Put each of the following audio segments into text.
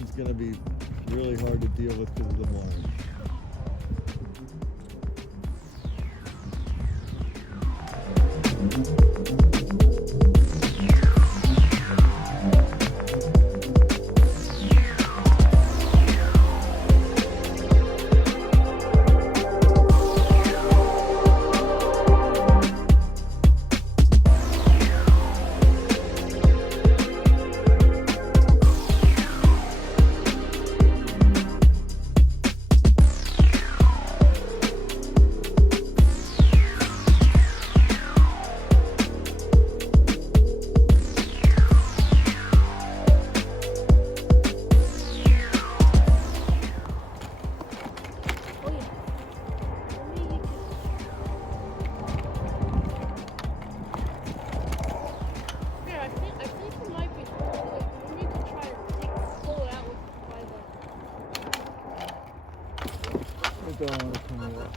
one's going to be really hard to deal with because of the large. Don't want to come up.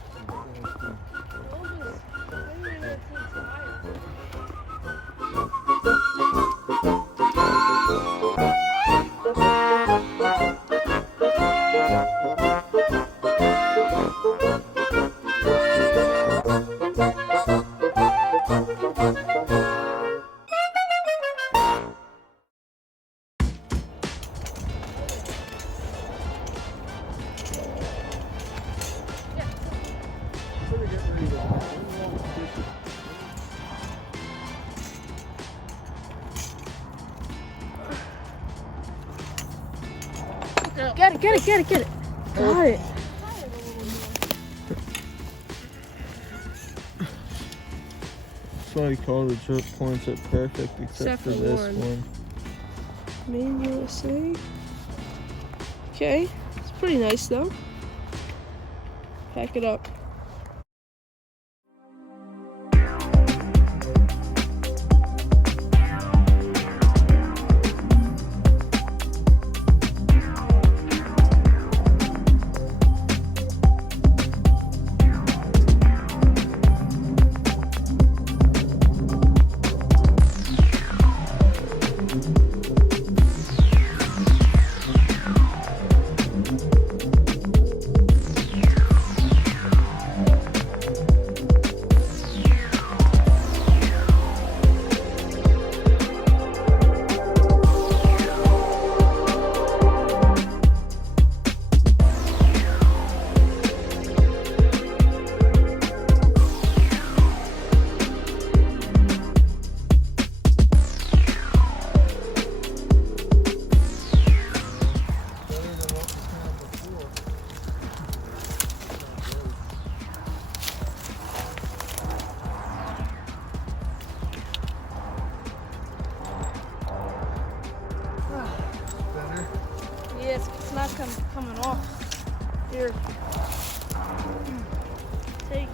Get it. Got it. That's why we call the drip points at perfect, except for this one. Main USA. Okay, it's pretty nice though. Pack it up. Yes, it's not coming off. Here. Take it.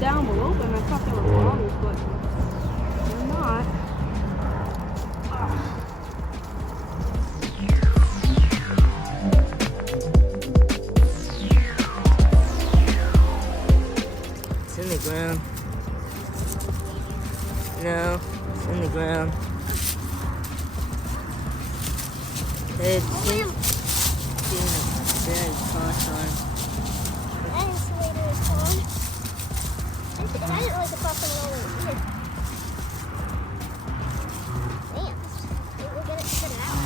Down below them, I thought they were bottles, but they're not. the ground. No, it's in the ground. It's being a bad hot time. That insulator is gone. I didn't realize the pop all over here. Damn. Maybe we'll get it out.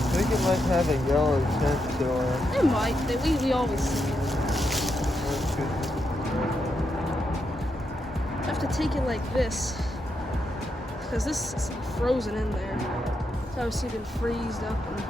I think it might have a yellow tint to it. It might. We always see it. I have to take it like this. Because this is frozen in there. It's obviously been freezed up and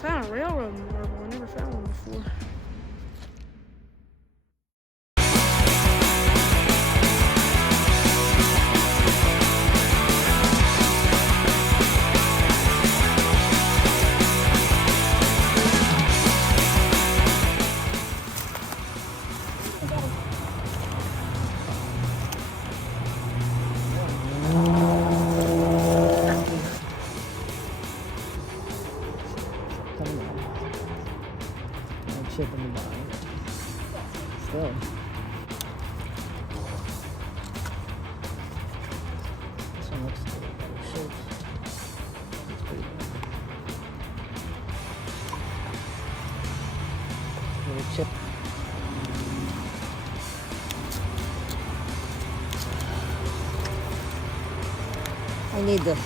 found a railroad marble. I never found one before. Chip in the bottom. Still. This one looks a little better shape. It's pretty good. Little chip. I need the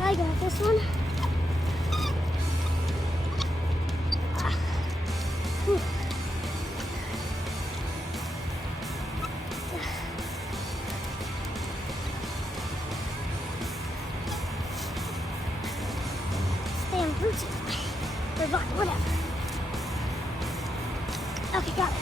I got this one. Whew. Damn roots. Or whatever. Okay, got it.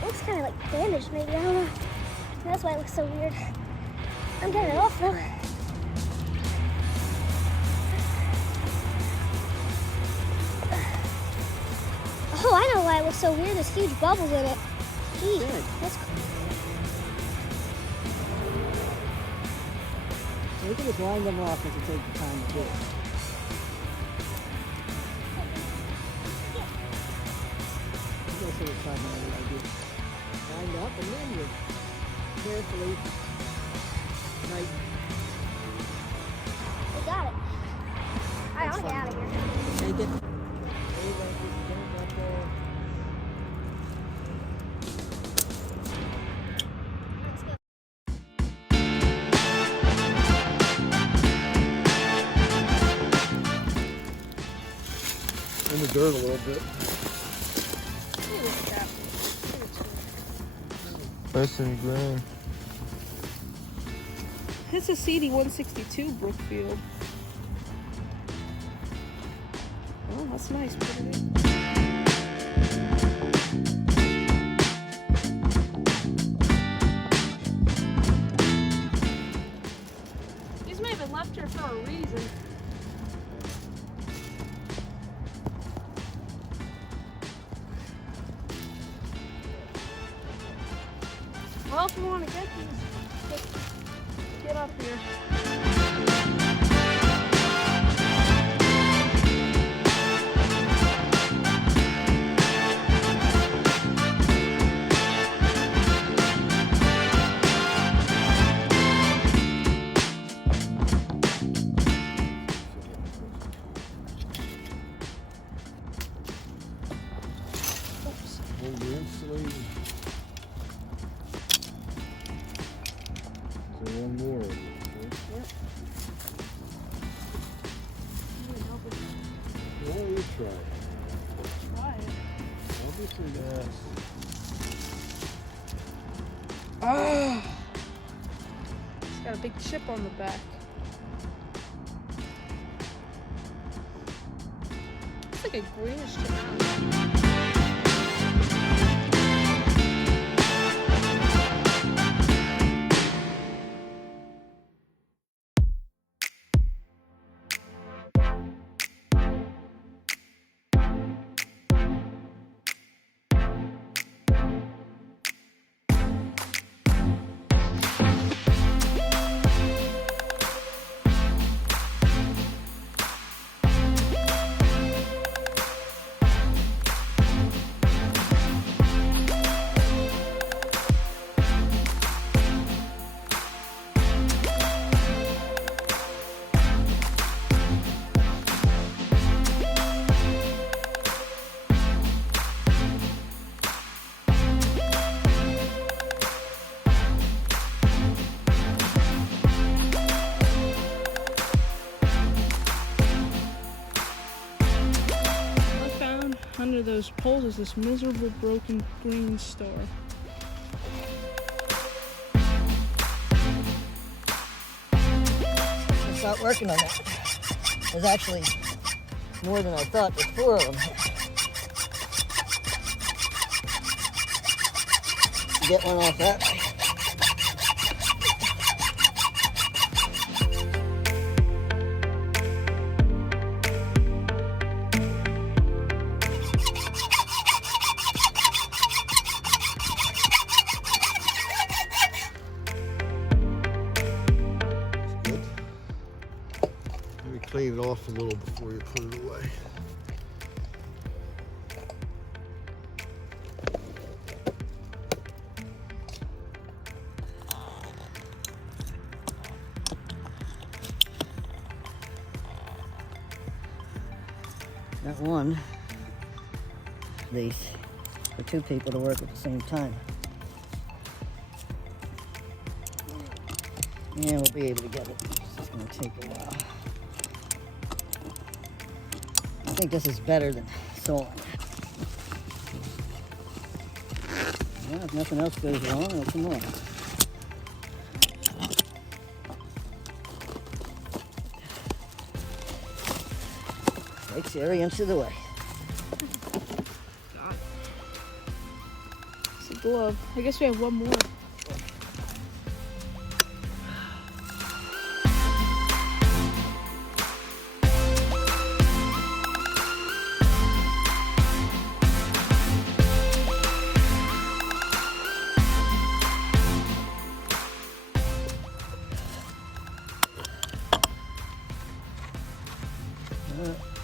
Looks kind of like bandaged, maybe. I don't know. That's why it looks so weird. I'm getting it off though. Oh, I know why it looks so weird. There's huge bubbles in it. Gee, that's cool. We can just line them off if you take the time to do it. You guys see what's talking about what I do. Lined up and then you carefully right. We got it. Alright, I want to get out of here. Take it. There you go. Just jump up there. dirt a little bit. Hey, look at that. Nice and green. It's a CD 162 Brookfield. Oh, that's nice. Put it in. These may have been left here for a reason. Well, if you want to get these, just get up here. Oops. Well, you're insulated. So one more. Okay. Why don't you try it? Try it. Obviously, yes. Oh! It's got a big chip on the back. It's like a greenish chip. Under those poles is this miserable broken green star. Let's start working on that. There's actually more than I thought. There's 4 of them. Get one off that way. Clean it off a little before you put it away. Got one of these for 2 people to work at the same time. Yeah, we'll be able to get it. It's going to take a while. I think this is better than sawing. Well, if nothing else goes wrong, it'll come off. Takes you every inch of the way. God. It's a glove. I guess we have one more.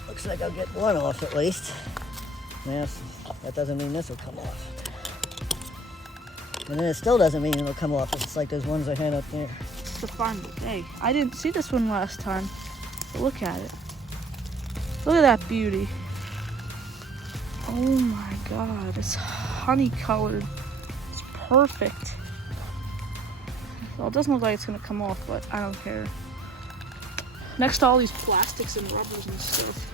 Looks like I'll get one off at least. Yes, that doesn't mean this will come off. And then it still doesn't mean it'll come off. It's like those ones I had up there. It's a fine day. I didn't see this one last time. But look at it. Look at that beauty. Oh my God, it's honey colored. It's perfect. Well, it doesn't look like it's gonna come off, but I don't care. Next to all these plastics and rubbers and stuff.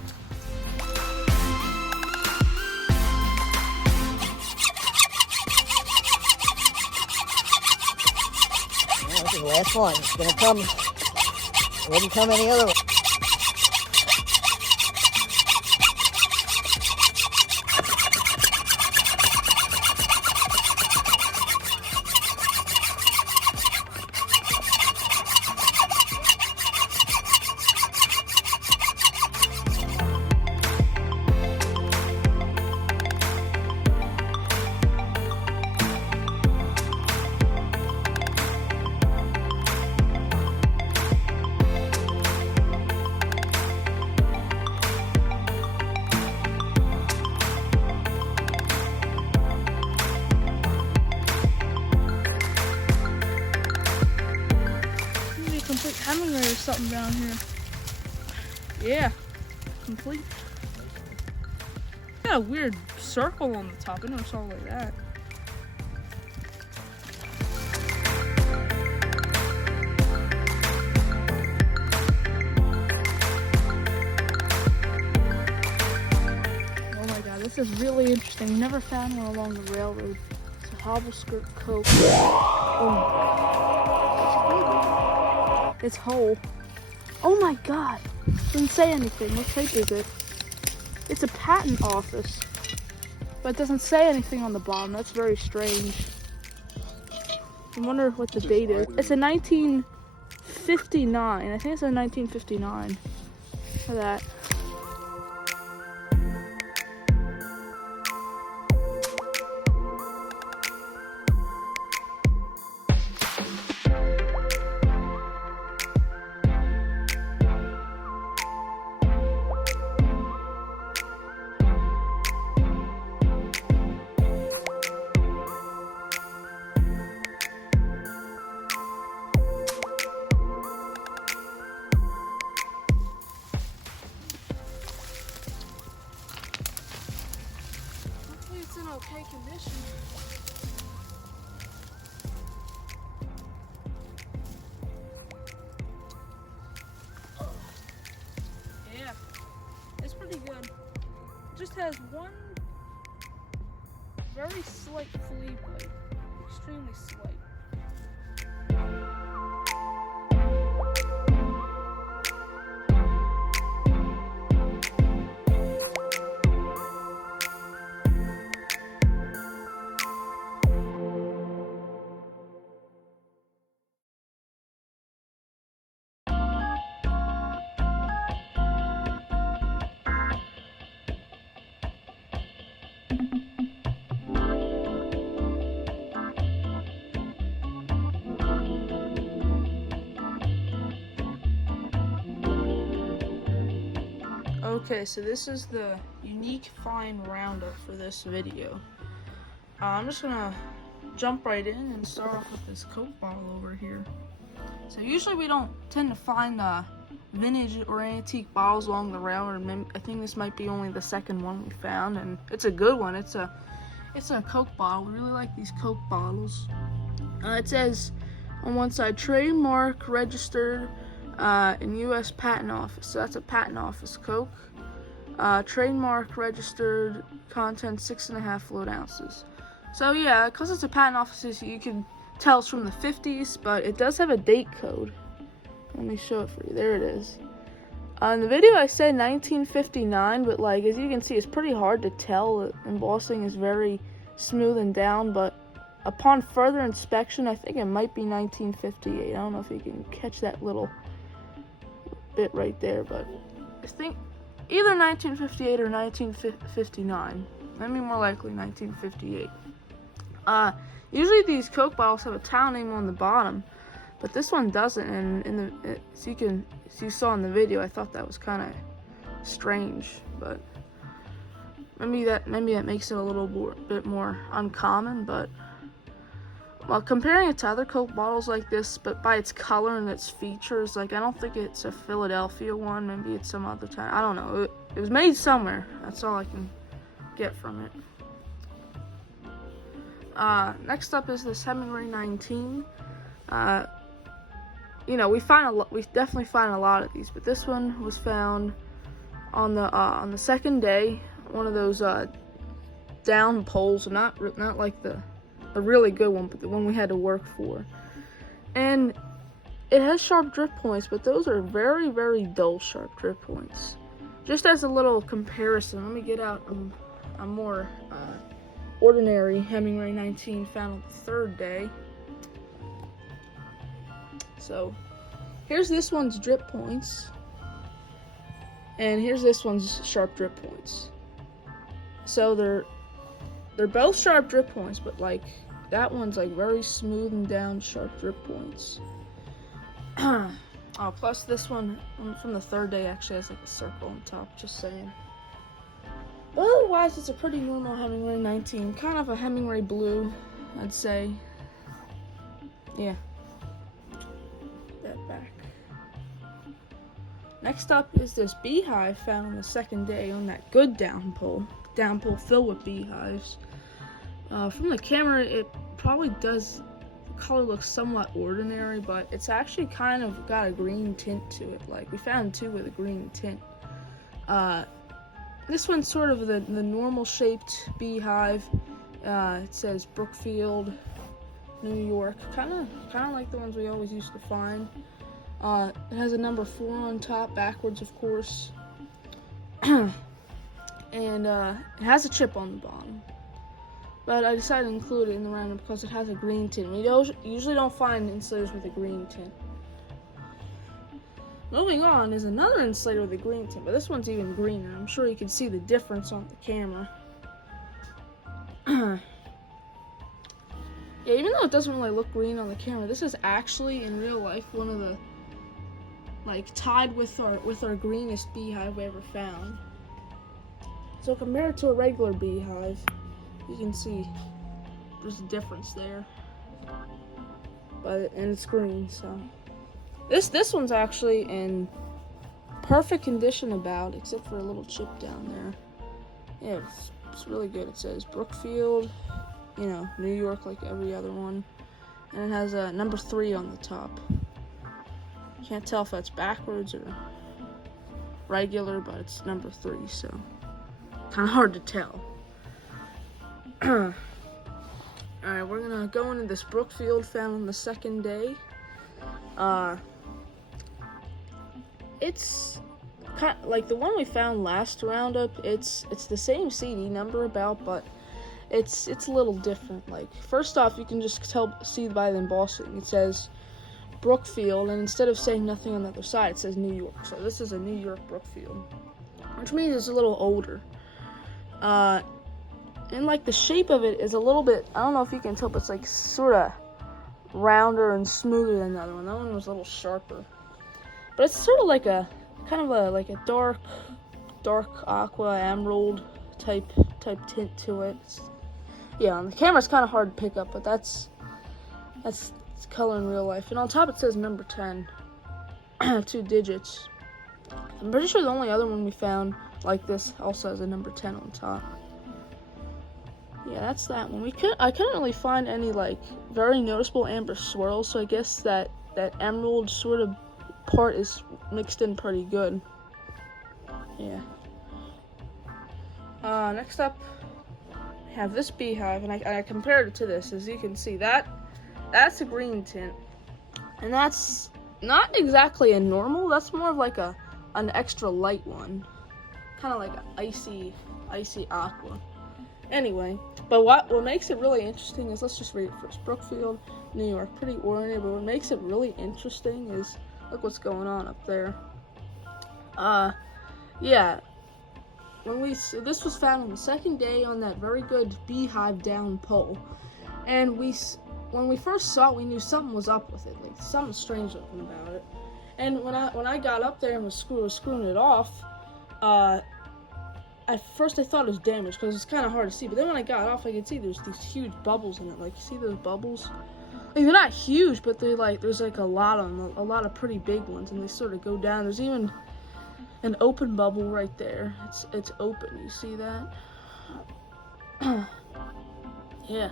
the last one. It's gonna come. It wouldn't come any other way. Complete Hemingway or something down here. Yeah, complete. Got a weird circle on the top. I never saw it like that. Oh my god, this is really interesting. We never found one along the railroad. It's a hobble skirt coke. Oh. It's whole. Oh my god. Doesn't say anything. What type is it? It's a patent office. But it doesn't say anything on the bottom. That's very strange. I wonder what the date is. It's a 1959. I think it's a 1959. For that. It's in okay condition. Yeah, it's pretty good. It just has one very slight flea bite, extremely slight. Okay, so this is the unique fine roundup for this video. I'm just gonna jump right in and start off with this Coke bottle over here. So usually we don't tend to find vintage or antique bottles along the railroad. I think this might be only the second one we found, and it's a good one. It's a Coke bottle. We really like these Coke bottles. It says on one side, trademark registered in U.S. Patent Office. So that's a Patent Office Coke. Trademark registered, content 6.5 float ounces. So yeah, because it's a Patent Office, you can tell it's from the 50s, but it does have a date code. Let me show it for you. There it is. In the video I said 1959, but like as you can see, it's pretty hard to tell. The embossing is very smooth and down, but upon further inspection, I think it might be 1958. I don't know if you can catch that little bit right there, but I think either 1958 or 1959. Maybe more likely 1958. Usually these Coke bottles have a town name on the bottom, but this one doesn't. And as you saw in the video, I thought that was kind of strange, but maybe that makes it a little bit more uncommon. But well, comparing it to other Coke bottles like this, but by its color and its features, like I don't think it's a Philadelphia one. Maybe it's some other town. I don't know. It was made somewhere. That's all I can get from it. Next up is this Hemingway 19. You know, we definitely find a lot of these, but this one was found on the second day. One of those down poles, not like the really good one, but the one we had to work for. And it has sharp drip points, but those are very, very dull sharp drip points. Just as a little comparison, let me get out a more ordinary Hemingway 19 found on the third day. So here's this one's drip points, and here's this one's sharp drip points. So they're both sharp drip points, but like that one's like very smooth and down sharp drip points. Oh, plus this one from the third day actually has like a circle on top, just saying. But otherwise, it's a pretty normal Hemingway 19. Kind of a Hemingway blue, I'd say. Yeah. That back. Next up is this beehive found on the second day on that good downpour. Downpour filled with beehives. From the camera, it probably does. The color looks somewhat ordinary, but it's actually kind of got a green tint to it. Like, we found two with a green tint. This one's sort of the normal shaped beehive. It says Brookfield, New York. Kind of like the ones we always used to find. It has a number 4 on top, backwards of course. And it has a chip on the bottom. But I decided to include it in the roundup because it has a green tint. We usually don't find insulators with a green tint. Moving on is another insulator with a green tint, but this one's even greener. I'm sure you can see the difference on the camera. Yeah, even though it doesn't really look green on the camera, this is actually in real life one of the, like, tied with our greenest beehive we ever found. So compared to a regular beehive, you can see there's a difference there. And it's green, so. This one's actually in perfect condition about, except for a little chip down there. Yeah, it's really good. It says Brookfield, New York like every other one. And it has a number 3 on the top. Can't tell if that's backwards or regular, but it's number 3, so kind of hard to tell. Alright, we're gonna go into this Brookfield found on the second day. It's kind of like the one we found last roundup. It's the same CD number about, but it's a little different. Like, first off, you can just see by the embossing. It says Brookfield, and instead of saying nothing on the other side, it says New York. So this is a New York Brookfield, which means it's a little older. And like the shape of it is a little bit, I don't know if you can tell, but it's like sort of rounder and smoother than the other one. That one was a little sharper. But it's sort of like a like a dark aqua emerald type tint to it. Yeah, on the camera it's kind of hard to pick up, but that's color in real life. And on top it says number 10, 2 digits. I'm pretty sure the only other one we found like this also has a number 10 on top. Yeah, that's that one. I couldn't really find any like very noticeable amber swirls, so I guess that emerald sort of part is mixed in pretty good. Yeah. Next up, I have this beehive, and I compared it to this. As you can see, that's a green tint, and that's not exactly a normal. That's more of like an extra light one, kind of like an icy aqua. Anyway, but what makes it really interesting is, let's just read it first. Brookfield, New York, pretty ordinary, but what makes it really interesting is, look what's going on up there. Yeah, this was found on the second day on that very good beehive down pole, and when we first saw it, we knew something was up with it, like something strange looking about it. And when I got up there and was screwing it off, at first I thought it was damaged because it's kind of hard to see, but then when I got off, I could see there's these huge bubbles in it. Like, you see those bubbles? Like, they're not huge, but there's like a lot of them, a lot of pretty big ones, and they sort of go down. There's even an open bubble right there. It's open. You see that? Yeah.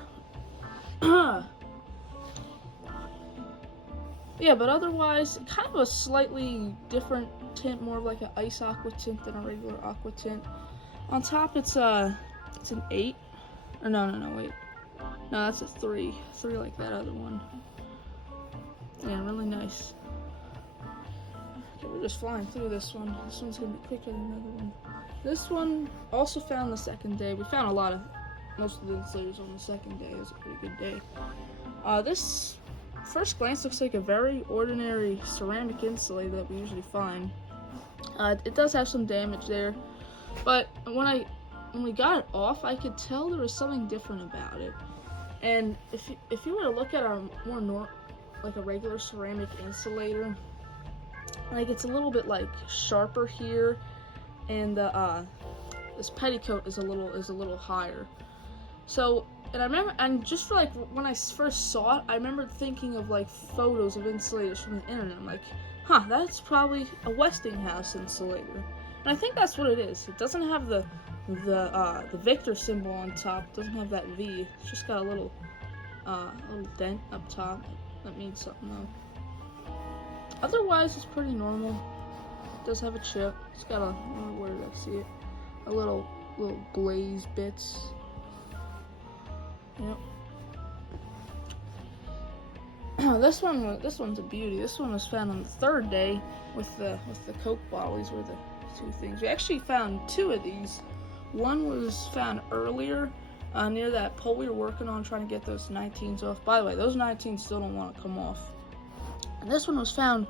Yeah, but otherwise, kind of a slightly different tint, more of like an ice aqua tint than a regular aqua tint. On top, it's an 8. Or no, wait. No, that's a 3. 3 like that other one. Yeah, really nice. we're just flying through this one. This one's gonna be quicker than another one. This one also found the second day. We found most of the insulators on the second day. It was a pretty good day. This first glance looks like a very ordinary ceramic insulator that we usually find. It does have some damage there, but when we got it off, I could tell there was something different about it. And if you were to look at our like a regular ceramic insulator, like it's a little bit like sharper here, and this petticoat is a little higher. So, and I remember, and just for like when I first saw it, I remember thinking of like photos of insulators from the internet. I'm like, huh, that's probably a Westinghouse insulator. And I think that's what it is. It doesn't have the Victor symbol on top. It doesn't have that V. It's just got a little dent up top. That means something though. Otherwise, it's pretty normal. It does have a chip. It's got where did I see it? A little glaze bits. Yep. This one's a beauty. This one was found on the third day with the Coke bottle. These were the two things. We actually found two of these. One was found earlier near that pole we were working on, trying to get those 19s off. By the way, those 19s still don't want to come off. And this one was found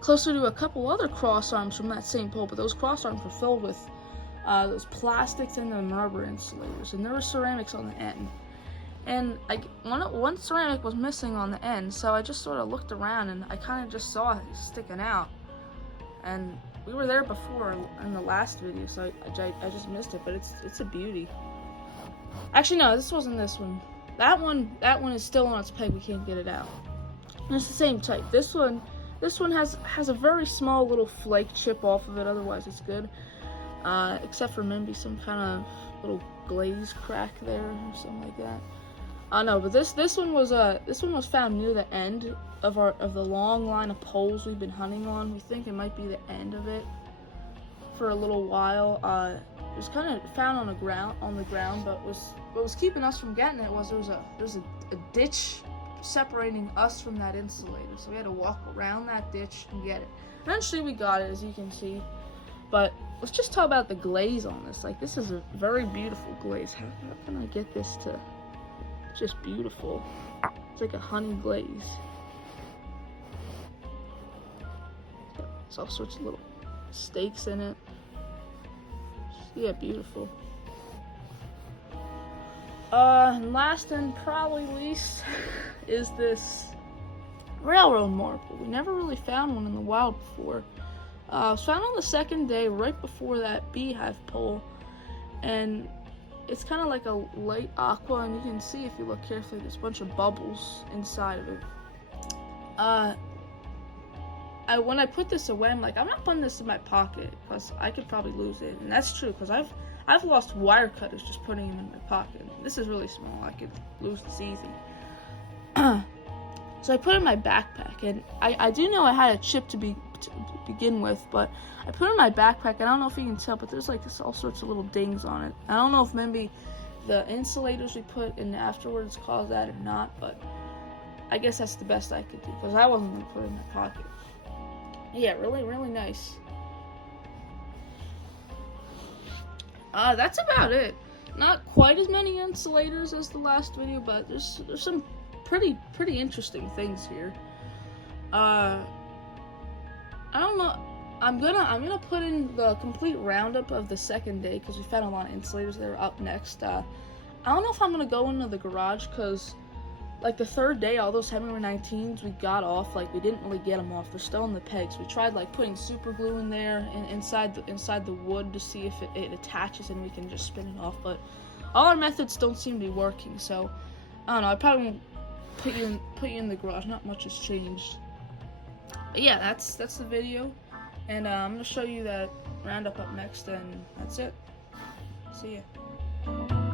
closer to a couple other cross arms from that same pole, but those cross arms were filled with those plastics and the rubber insulators, and there were ceramics on the end. And one ceramic was missing on the end, so I just sort of looked around and I kind of just saw it sticking out. And we were there before in the last video, so I just missed it, but it's a beauty. Actually, no, this wasn't this one. That one is still on its peg. We can't get it out. And it's the same type. This one has a very small little flake chip off of it. Otherwise, it's good, except for maybe some kind of little glaze crack there or something like that. No, but this one was found near the end of the long line of poles we've been hunting on. We think it might be the end of it for a little while. It was kind of found on the ground, but what was keeping us from getting it was there's a ditch separating us from that insulator, so we had to walk around that ditch and get it. Eventually we got it, as you can see. But let's just talk about the glaze on this. Like, this is a very beautiful glaze. How can I get this to just beautiful? It's like a honey glaze. There's all sorts of little stakes in it. Yeah, beautiful. And last and probably least is this railroad marble. We never really found one in the wild before. It was found on the second day, right before that beehive pole, and it's kind of like a light aqua, and you can see if you look carefully, there's a bunch of bubbles inside of it. When I put this away, I'm like, I'm not putting this in my pocket because I could probably lose it, and that's true because I've lost wire cutters just putting them in my pocket. This is really small. I could lose this easy. So I put it in my backpack, and I do know I had a chip to begin with, but I put it in my backpack. I don't know if you can tell, but there's like all sorts of little dings on it. I don't know if maybe the insulators we put in afterwards caused that or not, but I guess that's the best I could do because I wasn't going to put it in my pocket. Yeah, really, really nice. That's about it. Not quite as many insulators as the last video, but there's some pretty interesting things here. I don't know. I'm gonna put in the complete roundup of the second day because we found a lot of insulators that are up next. I don't know if I'm gonna go into the garage because, like, the third day, all those Hemingway 19s we got off, like, we didn't really get them off. They're still in the pegs. We tried like putting super glue in there and inside the wood to see if it attaches and we can just spin it off. But all our methods don't seem to be working. So I don't know. I probably won't put you in the garage. Not much has changed. But yeah, that's the video, and I'm gonna show you that roundup up next, and that's it. See ya.